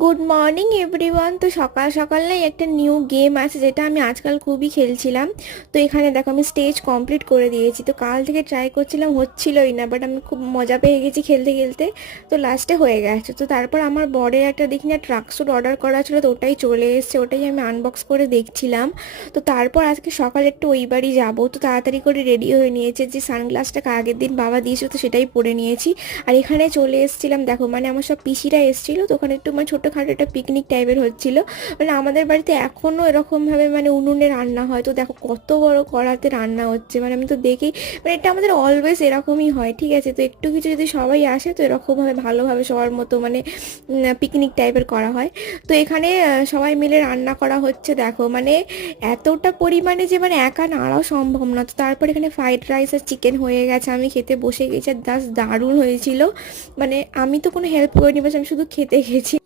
Good morning everyone. তো সকাল সকাল না একটা নিউ গেম আছে যেটা আমি আজকাল খুবই খেলছিলাম। তো এখানে দেখো আমি স্টেজ কমপ্লিট করে দিয়েছি। তো কাল থেকে ট্রাই করছিলাম, হচ্ছিলই না, বাট আমি খুব মজা পেয়ে গেছি খেলতে খেলতে। তো লাস্টে হয়ে গেছে। তো তারপর আমার বরের একটা দেখি না ট্রাক স্যুট অর্ডার করা ছিল, তো ওটাই চলে এসেছে, ওটাই আমি আনবক্স করে দেখছিলাম। তো তারপর আজকে সকালে একটু ওই বাড়ি যাবো, তো তাড়াতাড়ি করে রেডি হয়ে নিয়েছে। যে সানগ্লাসটাকে আগের দিন বাবা দিয়েছিল তো সেটাই পরে নিয়েছি। আর এখানে চলে এসেছিলাম, দেখো মানে আমার সব পিসিরা এসেছিলো, তো ওখানে একটু মানে ছোটোখাটো একটা পিকনিক টাইপের হচ্ছিল। মানে আমাদের বাড়িতে এখনও এরকমভাবে মানে উনুনে রান্না হয়। তো দেখো কত বড় কড়াতে রান্না হচ্ছে, মানে আমি তো দেখি, মানে এটা আমাদের অলওয়েজ এরকমই হয়, ঠিক আছে। তো একটু কিছু যদি সবাই আসে তো এরকমভাবে ভালোভাবে সবার মতো মানে পিকনিক টাইপের করা হয়। তো এখানে সবাই মিলে রান্না করা হচ্ছে, দেখো মানে এতটা পরিমাণে যে মানে একা নাড়াও সম্ভব না। তো তারপর এখানে ফ্রাইড রাইস আর চিকেন হয়ে গেছে, আমি খেতে বসে গেছি, আর দারুণ হয়েছিল। মানে আমি তো কোনো হেল্প করিনি, বাস আমি শুধু খেতে গেছি।